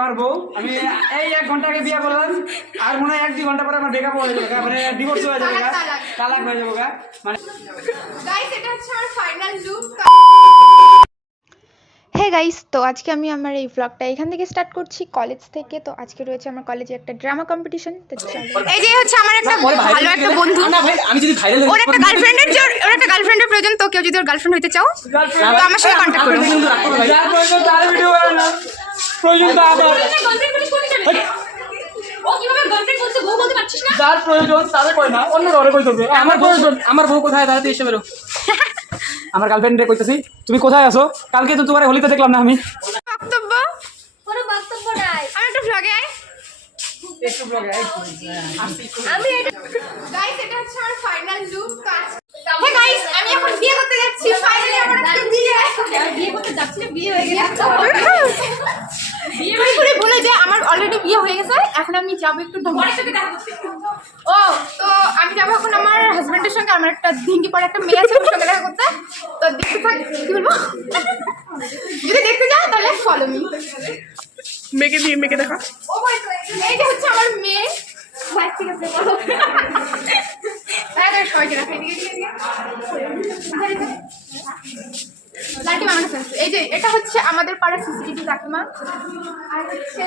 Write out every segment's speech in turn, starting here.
আমার বউ আমি এই 1 ঘন্টা আগে বিয়ে করলাম আর মনে হয় 1-2 ঘন্টা পরে আমার ব্রেকআপ হয়ে যাবে মানে ডিভোর্স হয়ে যাবে তালাক হয়ে যাবে মানে গাইস এটা হচ্ছে আমার ফাইনাল লুক। হে গাইস, তো আজকে আমি আমার এই ব্লগটা এখান থেকে স্টার্ট করছি কলেজ থেকে। তো আজকে রয়েছে আমার কলেজে একটা ড্রামা কম্পিটিশন। তো এই যে হচ্ছে আমার একটা ভালো একটা বন্ধু, না ভাই আমি যদি ভাইরাল ওর একটা গার্লফ্রেন্ডের প্রয়োজন। তো কেউ যদি ওর গার্লফ্রেন্ড হইতে চাও তো আমার সাথে কন্টাক্ট করো। যার প্রয়োজন তার ভিডিও বানানো না প্রয়োজন তো আবার ও কিভাবে গার্লফ্রেন্ড বলছে বউ বলতে পারছিস না? যার প্রয়োজন তারে কই না অন্য কাউরে কইতেছে আমার প্রয়োজন আমার বউ কোথায় দাঁড়াতে এসে বেরো আমার গার্লফ্রেন্ডে কইতেছি তুমি কোথায় আছো কালকে তো তোমারে হোলিতে দেখলাম না আমি বক্তব্য কোনো বক্তব্য নাই। আমি একটা ভ্লগে একটু ব্লগে আমি এটা গাইস এটা হচ্ছে আমার ফাইনাল লুক। হে গাইস আমি এখন বিয়ে করতে যাচ্ছি। ফাইনালি আমার একটা বিয়ে বিয়ে করতে যাচ্ছি না, বিয়ে হয়ে গেছে। পুরোপুরি বলে যে আমার অলরেডি বিয়ে হয়ে গেছে। এখন আমি যাব একটু পরের সাথে দেখা করতে। ও তো আমি যাবো এখন আমার হাজবেন্ডের সঙ্গে। আমার একটা ধিঙ্গি পরে একটা মেয়ে আছে, ওর সঙ্গে দেখা করতে। তো দেখতে থাক, কি বলবো, যদি দেখতে যাও তাহলে ফলো মি। মেয়েকে দেখা। এই যে হচ্ছে আমার মেয়ে। ঠিক আছে বলো। তাই সবাইকে রাখা এদিকে লাইটি বানানো আছে। এই যে এটা হচ্ছে আমাদের পাড়ার সিসিটিভি কাকিমা। আর হচ্ছে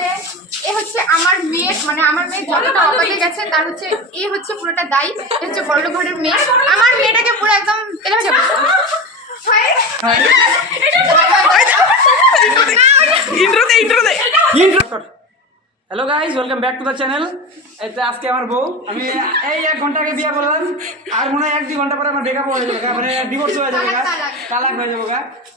এ হচ্ছে আমার মেয়ে, মানে আমার মেয়ে যতটা অকাজে গেছে তার হচ্ছে এ হচ্ছে পুরোটা দায়ী। এ হচ্ছে বড় ঘরের মেয়ে। আমার মেয়েটাকে পুরো একদম তেলে ভেজে hello guys welcome back to the channel. এটা আজকে আমার বউ আমি এই 1 ঘন্টা আগে বিয়ে করলাম আর মনে হয় 1-2 ঘন্টা পরে আমার ব্রেকআপ হয়ে যাবে মানে ডিভোর্স হয়ে যাবে তালাক হয়ে যাবে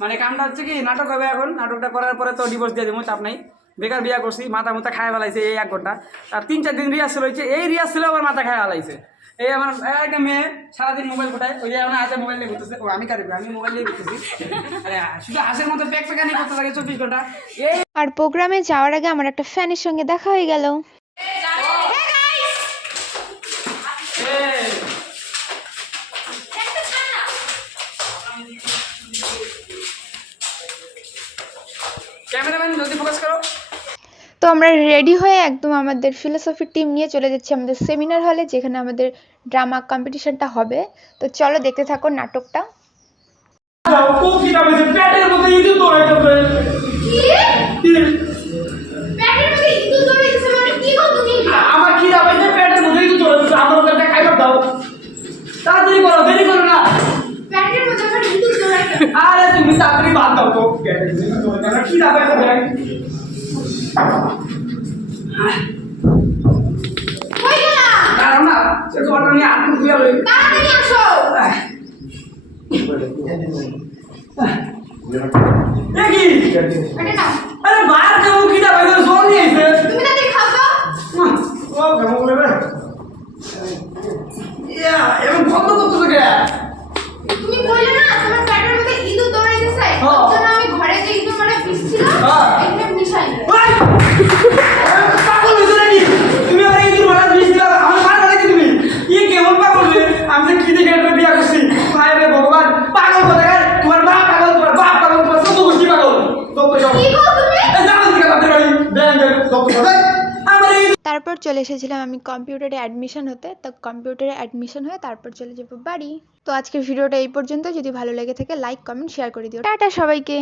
মানে কামটা হচ্ছে কি নাটক হবে এখন নাটকটা করার পরে তো ডিভোর্স দিয়ে দেবো চাপ নাই। বেকার বিয়ে করছি মাথা মুথা খায় ফেলাইছে এই 1 ঘন্টা আর 3-4 দিন রিহার্সাল হয়েছে এই রিহার্সালে আবার মাথা খায় ফেলাইছে। এই আমার একটা মেয়ে সারাদিন মোবাইল ফোটায় ওই যে আমার হাতে মোবাইল নিয়ে ঘুরতেছে ও আমি কারিব আমি মোবাইল নিয়ে ঘুরতেছি আরে শুধু হাসের মতো প্যাক প্যাকানি করতে থাকে 24 ঘন্টা এই আর প্রোগ্রামে যাওয়ার আগে আমার একটা ফ্যানের সঙ্গে দেখা হয়ে গেল। ক্যামেরাম্যান জলদি ফোকাস করো। তো আমরা রেডি হয়ে একদম আমাদের ফিলোসফি টিম নিয়ে চলে যাচ্ছি আমাদের সেমিনার হলে, যেখানে আমাদের ড্রামা কম্পিটিশনটা হবে। তো চলো দেখতে থাকো নাটকটা। ও কি যাবে প্যাটের মধ্যে ইঁদুর দৌড়াইতেছে কি ব্যাটের মধ্যে ইঁদুর দৌড়াইতেছে মানে কি গো তুমি? আমার কি যাবে যে প্যাটের মধ্যে ইঁদুর দৌড়াইতেছে আমার ওটা খাইবার দাও তাড়াতাড়ি করো দেরি করো না ব্যাটের মধ্যে আমার ইঁদুর দৌড়াইতেছে। আরে তুমি তাড়াতাড়ি বাদ দাও তো প্যাটের মধ্যে ইঁদুর দৌড়াইতেছে কি যাবে এটা ব্যাগ কই গেলা? দাঁড়াও না সে তো ওটা নিয়ে আটকে দিয়ে লই তাড়াতাড়ি আসো। দেখি এটা নাও, আরে বার যাবো কি যাবে তো জোর নিয়ে আইছে তুমি তাড়াতাড়ি খাও তো। ও কেমন করে রে ইয়া এমন বন্ধ করতে কে তুমি কইলে না তোমার ব্যাটের মধ্যে ইঁদুর দৌড়াইতেছে। হ্যাঁ। তখন আমি ঘরে যে ইঁদুর মানে বিষ ছিল হ্যাঁ। এখানে মিশাই ওই পাগল হইছো নাকি তুমি আমার এই দিন মারা বিষ দিলা আমার মার নাকি তুমি কি কেমন পাগল রে আমি তো কি দেখে একটা বিয়া করছি হায় রে ভগবান পাগল কোথাকার তোমার বাপ পাগল তোমার বাপ পাগল তোমার সব গোষ্ঠী পাগল সব তো সব কি গো তুমি? এই যাও দিকে বাপের বাড়ি ব্যাংক সব তো সব আমার এই তারপর চলে এসেছিলাম আমি কম্পিউটারে অ্যাডমিশন হতে। তো কম্পিউটারে অ্যাডমিশন হয়ে তারপর চলে যাবো বাড়ি। তো আজকের ভিডিওটা এই পর্যন্ত। যদি ভালো লেগে থাকে লাইক কমেন্ট শেয়ার করে দিও। টাটা সবাইকে।